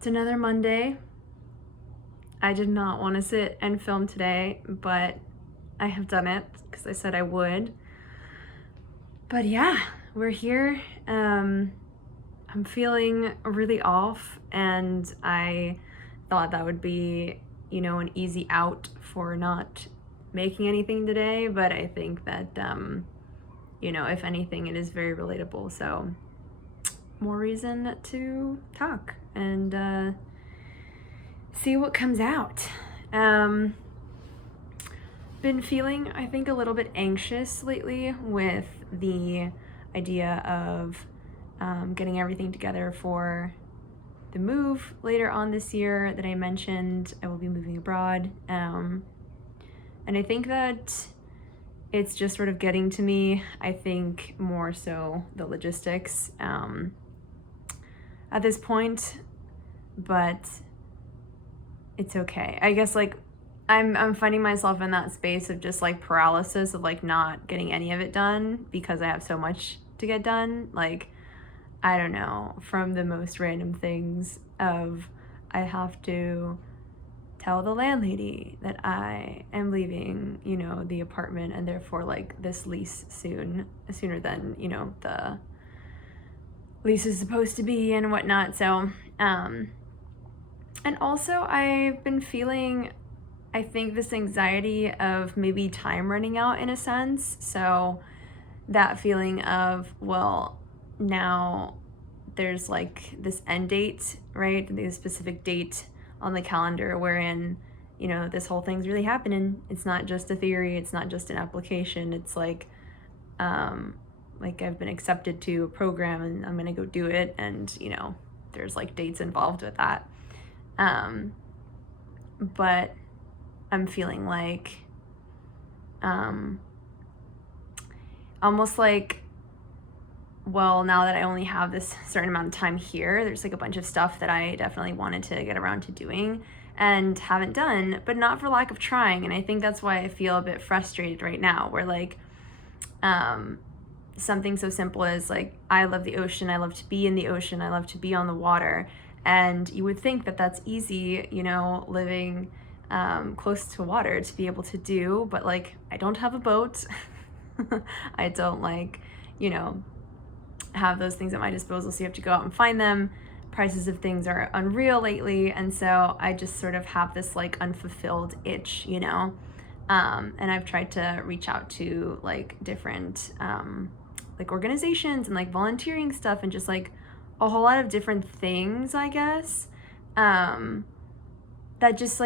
It's another Monday. I did not want to sit and film today, but I have done it because I said I would. But yeah, we're here. I'm feeling really off, and I thought that would be, an easy out for not making anything today. But I think that, if anything, it is very relatable. So more reason to talk and see what comes out. Been feeling, I think, a little bit anxious lately with the idea of getting everything together for the move later on this year that I mentioned. I will be moving abroad. And I think that it's just sort of getting to me. I think more so the logistics at this point, but it's okay. I guess I'm finding myself in that space of just paralysis of not getting any of it done because I have so much to get done. I don't know, from the most random things of I have to tell the landlady that I am leaving, the apartment, and therefore this lease sooner than, the lease is supposed to be and whatnot. So, and also I've been feeling, I think, this anxiety of maybe time running out in a sense. So that feeling of, well, now there's this end date, right? This specific date on the calendar wherein, this whole thing's really happening. It's not just a theory. It's not just an application. It's I've been accepted to a program and I'm gonna go do it. And, there's dates involved with that. But I'm feeling almost well, now that I only have this certain amount of time here, there's a bunch of stuff that I definitely wanted to get around to doing and haven't done, but not for lack of trying. And I think that's why I feel a bit frustrated right now, where something so simple as I love the ocean, I love to be in the ocean, I love to be on the water. And you would think that that's easy, living close to water to be able to do, but I don't have a boat. I don't have those things at my disposal, so you have to go out and find them. Prices of things are unreal lately, and so I just sort of have this unfulfilled itch, and I've tried to reach out to different organizations and volunteering stuff and just a whole lot of different things, I guess, that just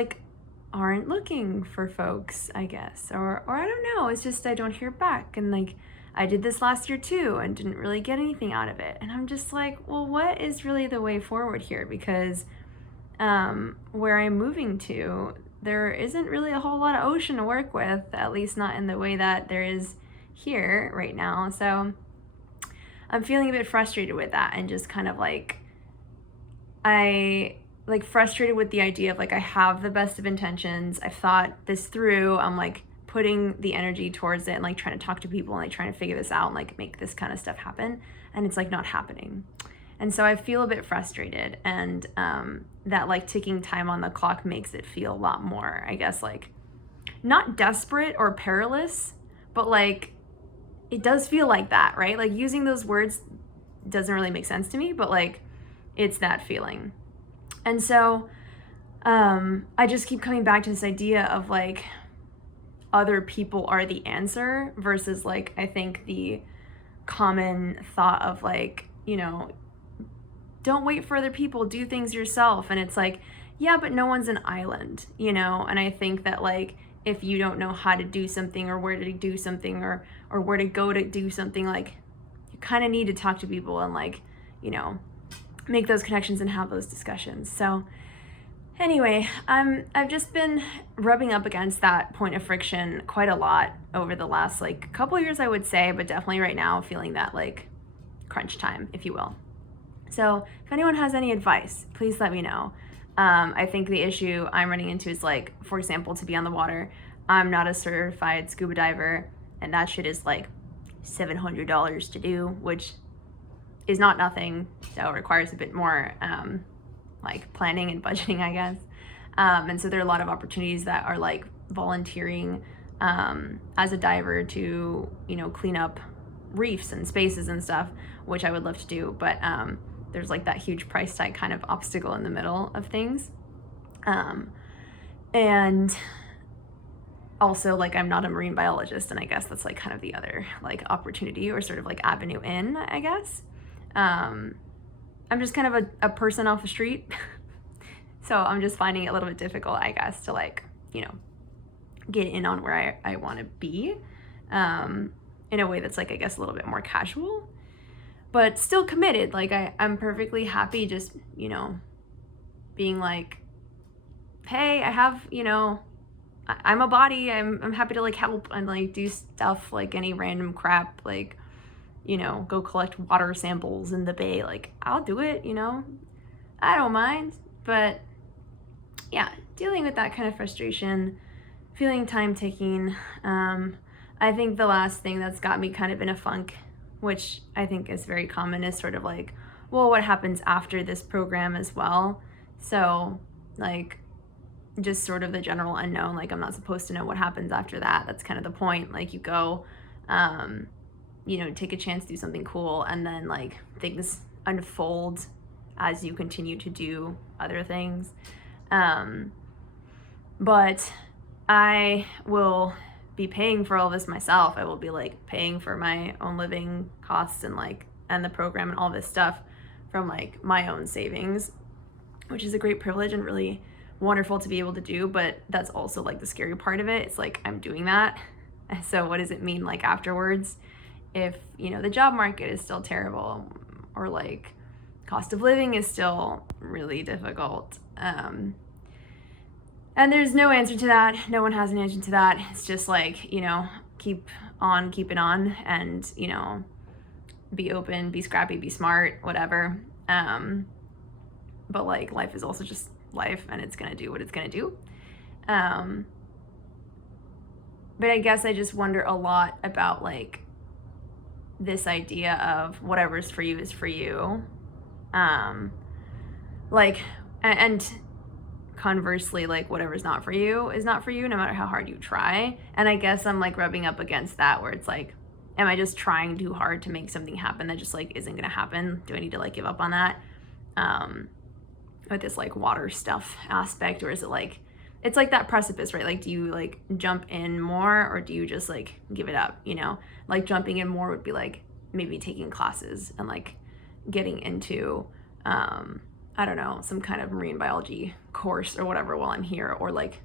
aren't looking for folks, I guess, or I don't know, it's just I don't hear back. And I did this last year too and didn't really get anything out of it, and I'm just well, what is really the way forward here? Because where I'm moving to, there isn't really a whole lot of ocean to work with, at least not in the way that there is here right now. So I'm feeling a bit frustrated with that, and just kind of I frustrated with the idea of I have the best of intentions, I've thought this through, I'm putting the energy towards it and trying to talk to people and trying to figure this out and make this kind of stuff happen, and it's not happening. And so I feel a bit frustrated, and that ticking time on the clock makes it feel a lot more, I guess, not desperate or perilous, but it does feel like that, right? Using those words doesn't really make sense to me, but it's that feeling. And so I just keep coming back to this idea of other people are the answer versus I think the common thought of don't wait for other people, do things yourself. And it's yeah, but no one's an island, and I think that if you don't know how to do something or where to do something or where to go to do something, you kind of need to talk to people and make those connections and have those discussions. So anyway, I've just been rubbing up against that point of friction quite a lot over the last couple years, I would say, but definitely right now feeling that crunch time, if you will. So if anyone has any advice, please let me know. I think the issue I'm running into is for example, to be on the water, I'm not a certified scuba diver, and that shit is $700 to do, which is not nothing. So it requires a bit more like planning and budgeting, I guess. And so there are a lot of opportunities that are like volunteering as a diver to, you know, clean up reefs and spaces and stuff, which I would love to do. But there's like that huge price tag kind of obstacle in the middle of things. And also, like, I'm not a marine biologist, and I guess that's like kind of the other like opportunity or sort of like avenue in, I guess. I'm just kind of a person off the street. So I'm just finding it a little bit difficult, I guess, to like, you know, get in on where I want to be in a way that's like, I guess, a little bit more casual, but still committed. Like I'm perfectly happy just, you know, being like, hey, I have, you know, I'm a body, I'm happy to like help and like do stuff, like any random crap, like, you know, go collect water samples in the bay, like I'll do it, you know, I don't mind. But yeah, dealing with that kind of frustration, feeling time ticking. I think the last thing that's got me kind of in a funk, which I think is very common, is sort of like, well, what happens after this program as well? So like, just sort of the general unknown, like I'm not supposed to know what happens after that. That's kind of the point. Like you go, you know, take a chance, do something cool, and then like things unfold as you continue to do other things. But I will be paying for all this myself. I will be like paying for my own living costs and like, and the program and all this stuff from like my own savings, which is a great privilege and really wonderful to be able to do. But that's also like the scary part of it. It's like, I'm doing that. So what does it mean like afterwards? If, you know, the job market is still terrible, or like cost of living is still really difficult. And there's no answer to that. No one has an answer to that. It's just like, you know, keep on keeping on, and, you know, be open, be scrappy, be smart, whatever. But like life is also just life, and it's gonna do what it's gonna do. But I guess I just wonder a lot about like this idea of whatever's for you is for you. Like, and conversely, like whatever's not for you is not for you, no matter how hard you try. And I guess I'm like rubbing up against that, where it's like, am I just trying too hard to make something happen that just like isn't gonna happen? Do I need to like give up on that? With this like water stuff aspect, or is it like, it's like that precipice, right? Like, do you like jump in more, or do you just like give it up? You know, like jumping in more would be like maybe taking classes and like getting into I don't know, some kind of marine biology course or whatever while I'm here, or like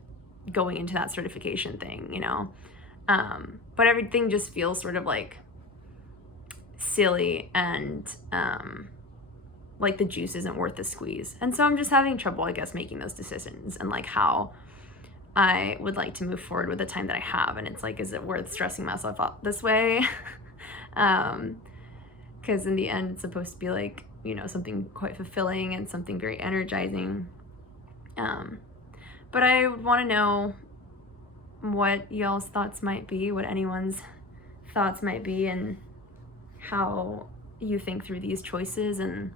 going into that certification thing, you know. But everything just feels sort of like silly, and like the juice isn't worth the squeeze. And so I'm just having trouble, I guess, making those decisions, and like how I would like to move forward with the time that I have. And it's like, is it worth stressing myself out this way? Because in the end, it's supposed to be like, you know, something quite fulfilling and something very energizing. But I would want to know what y'all's thoughts might be, what anyone's thoughts might be, and how you think through these choices. And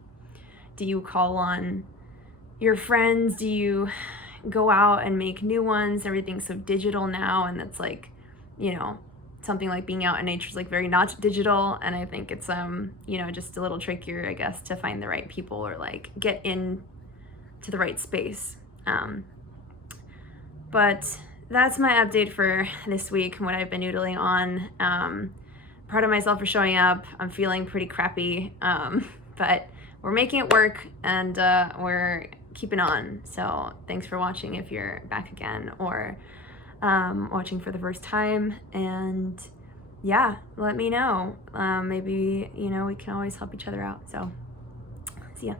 do you call on your friends? Do you go out and make new ones? Everything's so digital now, and it's like, you know, something like being out in nature is like very not digital. And I think it's you know, just a little trickier, I guess, to find the right people, or like get in to the right space. But that's my update for this week and what I've been noodling on. Proud of myself for showing up. I'm feeling pretty crappy, but we're making it work, and we're keeping on. So thanks for watching if you're back again, or watching for the first time. And yeah, let me know. Maybe, you know, we can always help each other out. So see ya.